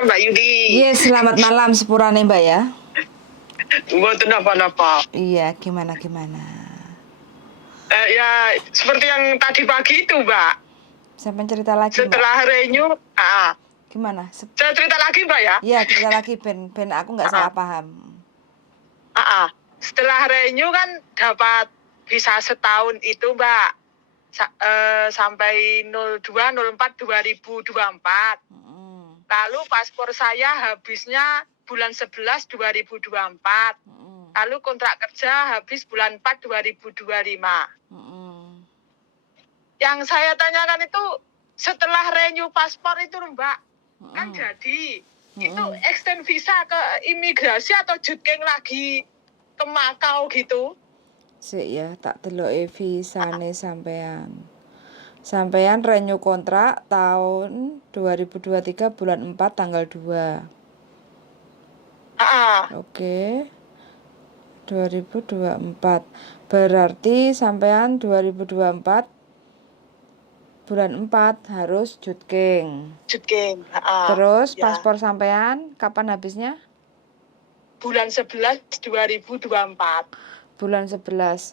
malam Mbak Yudi. Yes, selamat malam sepurane Mbak ya. Mboten napa-napa. Iya, gimana? Ya seperti yang tadi pagi itu Mbak. Sampai cerita lagi Mbak. Setelah renew, Gimana? saya cerita lagi Mbak ya. Iya, cerita lagi ben aku nggak salah paham. Setelah renew kan dapat visa setahun itu Mbak. Sampai 02/04/2024. Lalu paspor saya habisnya bulan 11 2024. Lalu kontrak kerja habis bulan 4 2025. Yang saya tanyakan itu setelah renew paspor itu Mbak, kan jadi itu extend visa ke imigrasi atau jutkeng lagi ke Makau gitu. Sik ya, tak deloke visane sampean. Sampean renew kontrak tahun 2023 bulan 4 tanggal 2. Oke. 2024. Berarti sampean 2024 bulan 4 harus jutkeng. Terus Ya. paspor sampean kapan habisnya? Bulan 11 2024. Bulan 11.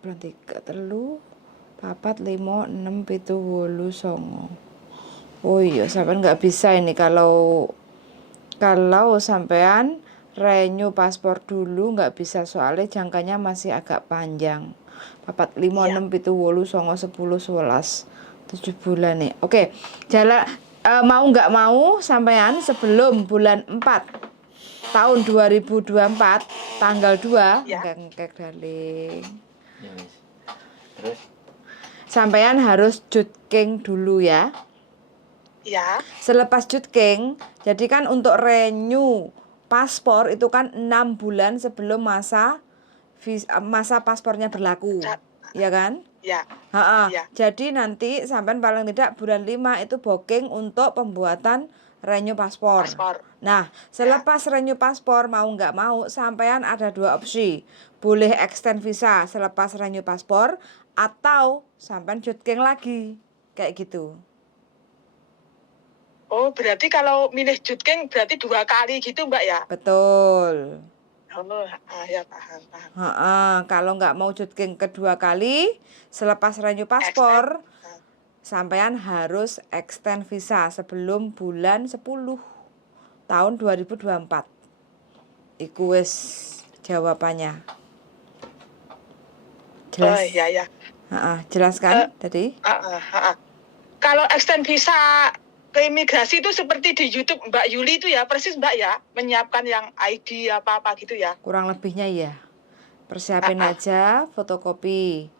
Bulan 3 telu 4 5 6 7 8 9. Oh iya, sampean nggak bisa ini kalau sampean renew paspor dulu nggak bisa, soalnya jangkanya masih agak panjang. 4 5 6 7 8 9 10 11 7 bulan nih. Oke, jalan mau nggak mau sampean sebelum bulan 4 tahun 2024 tanggal 2 ngekek darling. Terus Sampean harus jutkeng dulu ya. Ya. Selepas jutkeng, jadi kan untuk renew paspor itu kan 6 bulan sebelum masa paspornya berlaku. Ya kan? Ya. Ya. Jadi nanti sampean paling tidak bulan 5 itu booking untuk pembuatan renew paspor. Nah, selepas renew paspor mau nggak mau sampean ada 2 opsi. Boleh extend visa selepas renew paspor atau sampean jutkeng lagi. Kayak gitu. Oh, berarti kalau milih jutkeng berarti 2 kali gitu Mbak ya? Betul. Ya paham. Kalau nggak mau jutkeng kedua kali selepas renew paspor, sampean harus extend visa sebelum bulan 10 tahun 2024. Iku wis jawabannya. Jelas? Oh iya. Jelas kan tadi? Kalau extend visa ke imigrasi itu seperti di YouTube Mbak Yuli itu ya, persis Mbak ya, menyiapkan yang ID apa-apa gitu ya. Kurang lebihnya ya. Persiapin aja fotokopi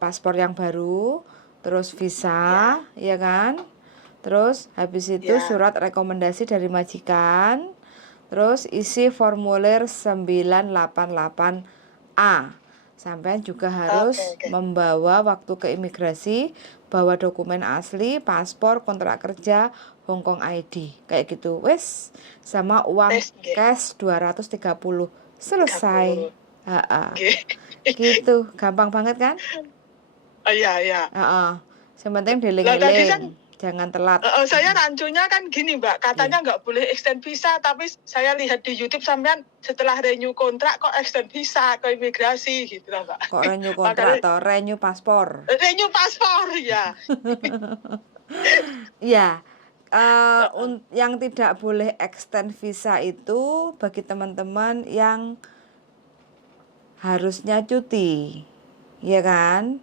paspor yang baru, terus visa, ya kan? Terus habis itu surat rekomendasi dari majikan. Terus isi formulir 988A. Sampean juga harus membawa waktu ke imigrasi, bawa dokumen asli, paspor, kontrak kerja, Hongkong ID, kayak gitu. Wes, sama uang cash 230. Selesai. Gitu, gampang banget kan? Iya. Yang penting dieling-eling. Jangan telat. Saya rancunya kan gini Mbak, katanya nggak boleh extend visa, tapi saya lihat di YouTube sampean setelah renew kontrak kok extend visa ke imigrasi gitu lah Mbak. Kok renew kontrak atau renew paspor? Renew paspor ya. Ya, yang tidak boleh extend visa itu bagi teman-teman yang harusnya cuti, ya kan?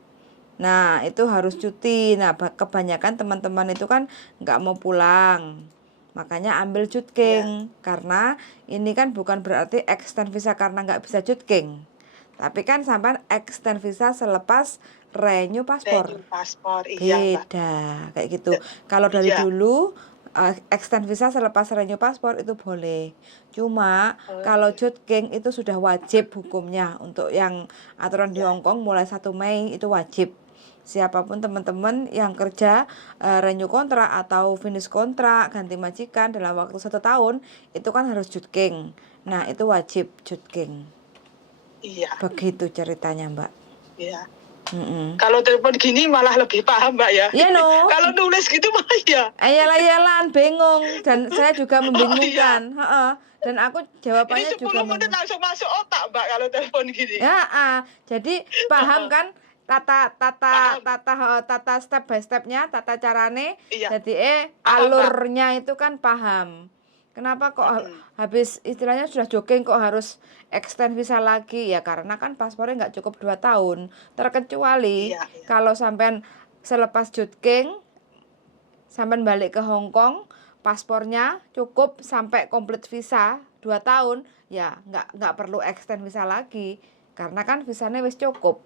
Nah, itu harus cuti. Nah, kebanyakan teman-teman itu kan nggak mau pulang. Makanya ambil jutkeng. Karena ini kan bukan berarti extend visa karena nggak bisa jutkeng. Tapi kan sampai extend visa selepas renew paspor. Beda, kayak gitu. Kalau dari dulu extend visa selepas renew paspor itu boleh. Cuma kalau jutkeng itu sudah wajib hukumnya. Untuk yang aturan di Hongkong mulai 1 Mei itu wajib. Siapapun teman-teman yang kerja renew kontrak atau finish kontrak, ganti majikan dalam waktu 1 tahun, itu kan harus jutkeng. Nah, itu wajib jutkeng. Iya. Begitu ceritanya Mbak. Iya. Kalau telepon gini malah lebih paham Mbak ya. Iya no. Kalau nulis gitu mah ya. Ayalan bingung dan saya juga Oh, membingungkan. Heeh. Dan aku Ini jawabannya 10 juga menit langsung masuk otak Mbak kalau telepon gini. Ya, jadi paham kan Paham. tata step by stepnya, tata carane. Iya. Jadi Paham, Mbak. alurnya itu kan paham. Kenapa kok habis istilahnya sudah jogging kok harus extend visa lagi? Ya karena kan paspornya nggak cukup 2 tahun. Terkecuali Iya. kalau sampean selepas jogging sampean balik ke Hong Kong, paspornya cukup sampai komplit visa 2 tahun, ya nggak perlu extend visa lagi. Karena kan visanya wis cukup.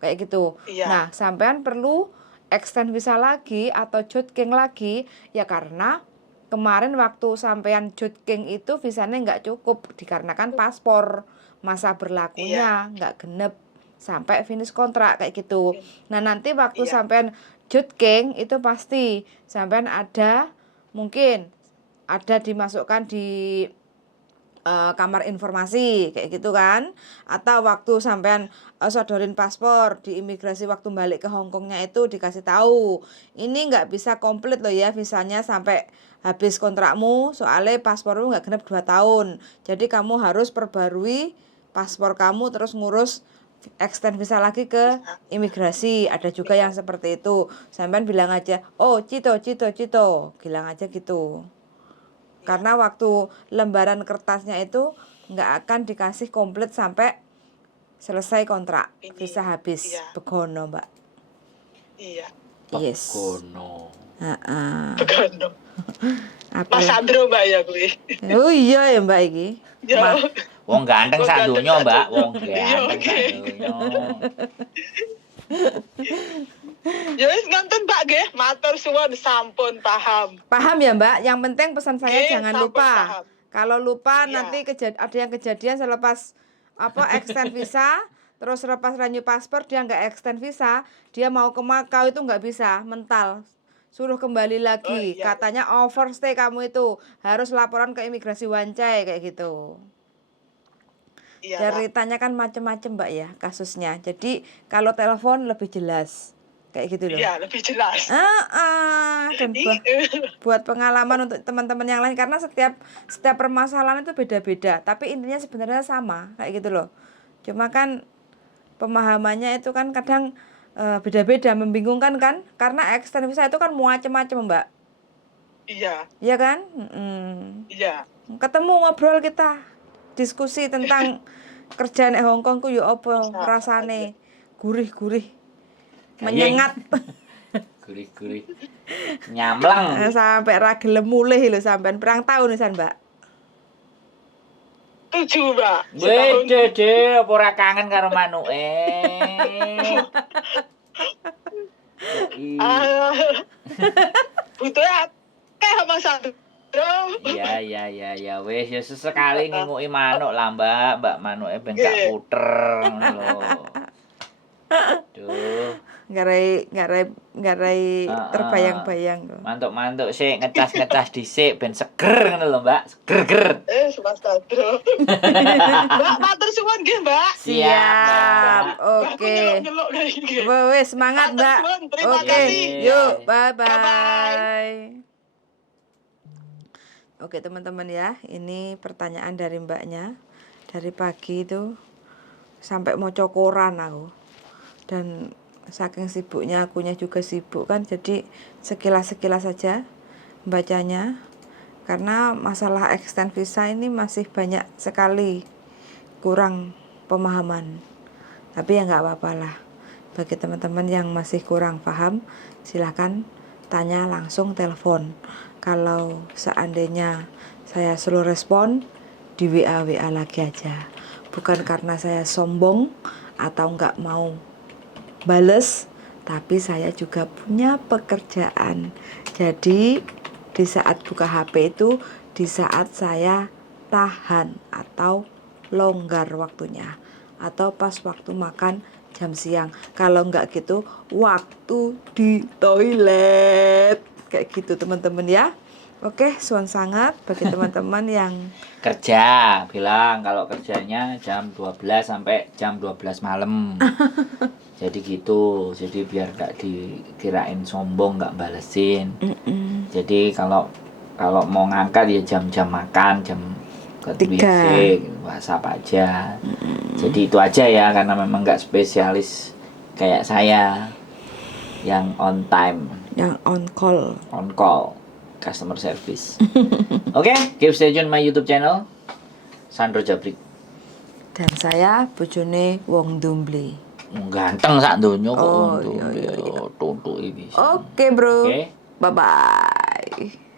Kayak gitu. Iya. Nah, sampean perlu extend visa lagi atau jogging lagi ya karena kemarin waktu sampean jogging itu visanya nggak cukup dikarenakan paspor masa berlakunya nggak genep sampai finish kontrak kayak gitu. Nah nanti waktu sampean jogging itu pasti sampean ada mungkin ada dimasukkan di kamar informasi kayak gitu kan, atau waktu sampean sodorin paspor di imigrasi waktu balik ke Hongkongnya itu dikasih tahu ini nggak bisa komplit loh ya visanya sampai habis kontrakmu soalnya paspormu nggak genep 2 tahun, jadi kamu harus perbarui paspor kamu terus ngurus extend visa lagi ke imigrasi. Ada juga yang seperti itu, sampean bilang aja oh Cito bilang aja gitu. Karena waktu lembaran kertasnya itu nggak akan dikasih komplit sampai selesai kontrak visa habis. Begono Mbak. Iya. Yes. Begono. Begono. Apa Mas Sandro Mbak ya kuwi. Oh iya ya Mbak iki. Ya. Wong ganteng sak donya Mbak, wong Iya, ganteng sak donya. Ya wis ngonten Mbak nggih, matur suwun sampun paham. Paham ya Mbak? Yang penting pesan saya Nggih, jangan sampun lupa. paham. Kalau lupa Iya. nanti ada yang kejadian selepas extend visa, terus selepas renew paspor dia nggak extend visa, dia mau ke Makau itu nggak bisa, mental. Suruh kembali lagi. iya. Katanya overstay kamu itu, harus laporan ke imigrasi Wancai kayak gitu. Iya. Mbak. Ceritanya kan macem-macem Mbak ya kasusnya. Jadi kalau telepon lebih jelas. Kayak gitu loh. Iya, lebih jelas. Dan buat pengalaman untuk teman-teman yang lain karena setiap permasalahan itu beda-beda, tapi intinya sebenarnya sama kayak gitu loh. Cuma kan pemahamannya itu kan kadang beda-beda, membingungkan kan? Karena extend visa itu kan macam-macam Mbak. Iya. Iya kan? Iya. Ketemu ngobrol kita, diskusi tentang kerjaan Hong Kong ku yo apa rasane gurih-gurih. Menyengat. Gurih-gurih. Nyamlang. Sampai ra gelem mulih lho sampean perang tahun nisan, Mbak. 7, Mbak. Wede, apa ora kangen karo manuke? Butuh akeh Mas Sandro. Iya, wis ya sesekali nginguki manuk lah, Mbak manuke ben gak puter ngono lho. Duh. Ngarai terbayang-bayang kok. Mantuk-mantuk sik ngecas-ngecas dhisik ben seger ngono lho, Mbak. Seger-ger. Mas Sandro. Mbak, matur suwun nggih, Mbak. Siap. Oke. Wes semangat, Mbak. Oke. Yuk, bye-bye. Oke, teman-teman ya. Ini pertanyaan dari Mbaknya. Dari pagi itu sampai mau cokoran aku. Dan saking sibuknya akunya juga sibuk kan, jadi sekilas-sekilas saja bacanya karena masalah extend visa ini masih banyak sekali kurang pemahaman. Tapi ya nggak apa-apa lah, bagi teman-teman yang masih kurang paham silahkan tanya langsung telepon. Kalau seandainya saya slow respon di WA lagi aja, bukan karena saya sombong atau nggak mau bales, tapi saya juga punya pekerjaan. Jadi di saat buka HP itu di saat saya tahan atau longgar waktunya, atau pas waktu makan jam siang. Kalau enggak gitu waktu di toilet kayak gitu teman-teman ya. Oke, suan sangat bagi teman-teman yang Kerja, bilang kalau kerjanya jam 12 sampai jam 12 malam. Jadi gitu, jadi biar gak dikirain sombong gak balesin. Jadi kalau mau ngangkat ya jam-jam makan, jam ke 3. WC, WhatsApp aja. Jadi itu aja ya, karena memang gak spesialis kayak saya yang on time, yang on call. customer service. Oke, keep stay tune my YouTube channel, Sandro Jabrik. Dan saya bojone wong Dumbli. Ganteng sak donya kok Oh, untuk iya. tuntuki bisa. Oke, Bro. Oke. Bye-bye.